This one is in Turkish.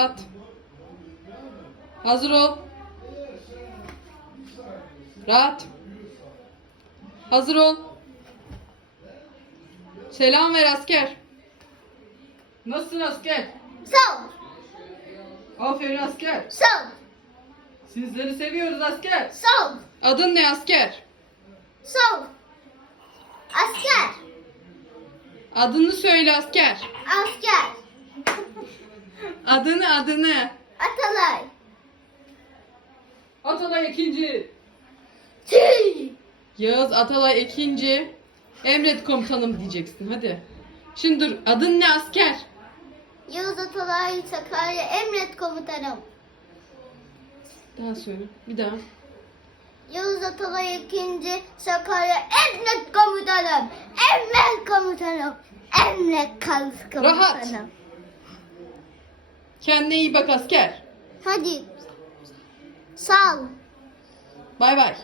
At. Hazır ol. Rahat. Hazır ol. Selam ver asker. Nasılsın asker? Sağ ol. Aferin asker. Sağ ol. Sizleri seviyoruz asker. Sağ ol. Adın ne asker? Sağ ol. Asker. Adını söyle asker. Asker. Adını adını. Atalay. Atalay ikinci. Tüy. Yağız Atalay ikinci. Emret komutanım diyeceksin hadi. Şimdi dur adın ne asker? Yavuz Atalay Sakarya Emret Komutanım. Daha söyle bir daha. Yavuz Atalay ikinci Sakarya Emret Komutanım. Emret Komutanım. Emret Komutanım. Rahat. Kendine iyi bak asker. Hadi. Sağ ol. Bay bay.